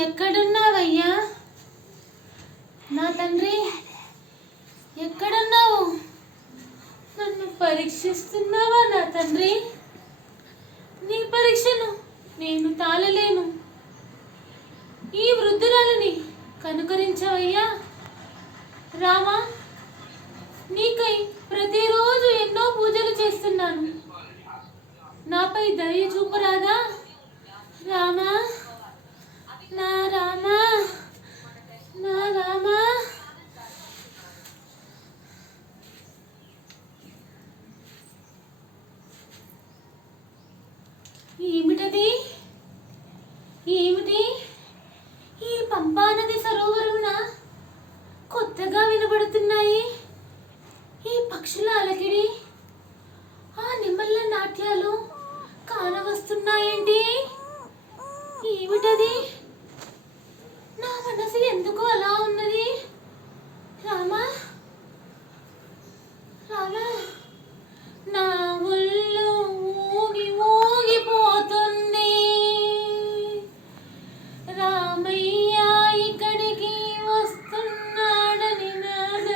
ఎక్కడున్నావయ్యా నా తండ్రి? ఎక్కడున్నావు? నన్ను పరీక్షిస్తున్నావా నా తండ్రి? నీ పరీక్షను నేను తాళలేను. ఈ వృద్ధురాలిని కనుకరించవయ్యా రామా. నీకై ప్రతిరోజు ఎన్నో పూజలు చేస్తున్నాను. నాపై దయ చూపరాదా రామా? నా రామా, నా రామా. ఏమిటది? ఏమిటి? ఈ పంపానది సరోవరమున కొత్తగా వినబడుతున్నాయి ఈ పక్షుల అలకిడి. ఆ నిమ్మల నాట్యాలు కానవస్తున్నాయేంటి? ఏమిటది? నా మనసు ఎందుకు అలా ఉన్నది రామా? రామా, నా ఒళ్ళు ఊగి ఊగిపోతుంది. రామయ్య ఇక్కడికి వస్తున్నాడని నాద